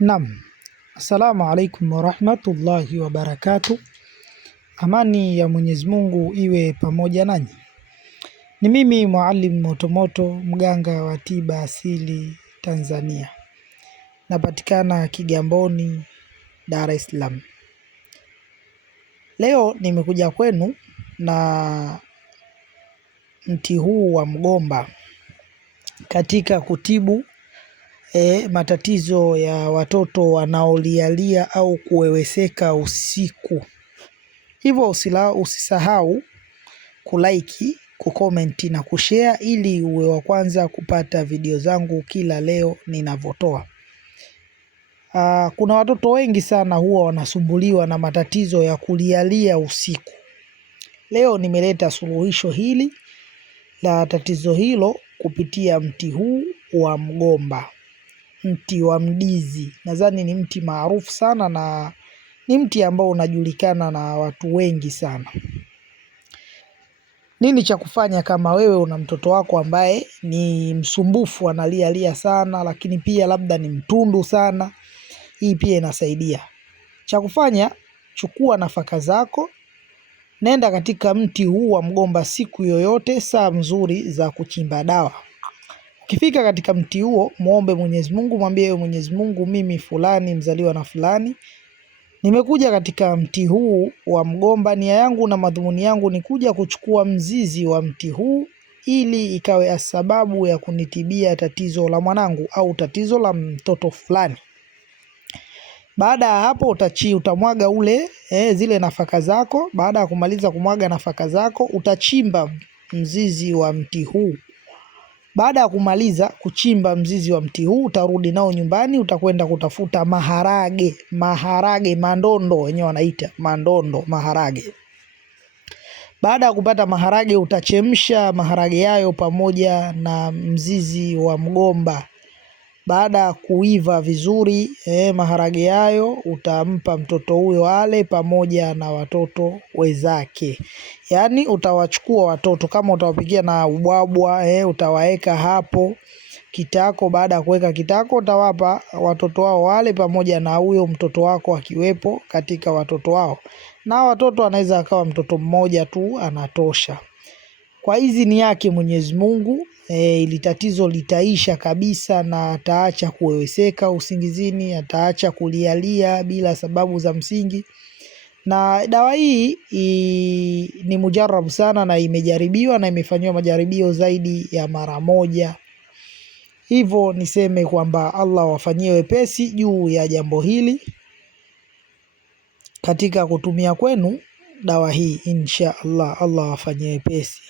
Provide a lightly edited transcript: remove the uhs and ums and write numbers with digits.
Naam, assalamu alaikum warahmatullahi wabarakatuh. Amani ya Mwenyezi Mungu iwe pamoja nanyi. Ni mimi Muallim Motomoto, mganga wa tiba asili Tanzania. Napatikana Kigamboni, Dar es Salaam. Leo nimekuja kwenu na mti huu wa mgomba katika kutibu matatizo ya watoto wanaolialia au kuweweseka usiku. Hivyo usisahau kulike, kucomment na kushare ili uwe wa kwanza kupata video zangu kila leo ninavyotoa. Kuna watoto wengi sana huwa wanasumbuliwa na matatizo ya kulialia usiku. Leo nimeleta suluhisho hili la tatizo hilo kupitia mti huu wa mgomba. Mti wa mdizi, nadhani ni mti maarufu sana na ni mti ambao unajulikana na watu wengi sana. Nini cha kufanya kama wewe una mtoto wako ambaye ni msumbufu, analialia sana, lakini pia labda ni mtundu sana? Hii pia inasaidia. Cha kufanya, chukua nafaka zako, nenda katika mti huu wa mgomba siku yoyote, saa nzuri za kuchimba dawa. Ukifika katika mti huo, muombe Mwenyezi Mungu, mwambie Mwenyezi Mungu, mimi fulani mzaliwa na fulani, nimekuja katika mti huu wa mgomba, nia yangu na madhumuni yangu ni kuja kuchukua mzizi wa mti huu ili ikawe sababu ya kunitibia tatizo la mwanangu au tatizo la mtoto fulani. Baada ya hapo utamwaga zile nafaka zako. Baada ya kumaliza kumwaga nafaka zako, utachimba mzizi wa mti huu. Baada ya kumaliza kuchimba mzizi wa mti huu, utarudi nao nyumbani, utakwenda kutafuta maharage, mandondo wenyewe wanaita mandondo, maharage. Baada ya kupata maharage, utachemsha maharage hayo pamoja na mzizi wa mgomba. Baada ya kuiva vizuri maharage hayo, utampa mtoto huyo ale pamoja na watoto wenzake. Yaani utawachukua watoto, kama utawapikia na ubwabwa utawaeka hapo kitako. Baada ya kuweka kitako, utawapa watoto wao wale pamoja na huyo mtoto wako akiwepo katika watoto wao. Na watoto anaweza akawa mtoto mmoja tu anatosha. Kwa idhini yake Mwenyezi Mungu, ili tatizo litaisha kabisa na ataacha kuweweseka usingizini, ataacha kulialia bila sababu za msingi. Na dawa hii ni mujarabu sana na imejaribiwa na imefanywa majaribio zaidi ya mara moja. Hivyo niseme kwamba Allah wafanyie wepesi juu ya jambo hili katika kutumia kwenu dawa hii, insha Allah, Allah wafanyie wepesi.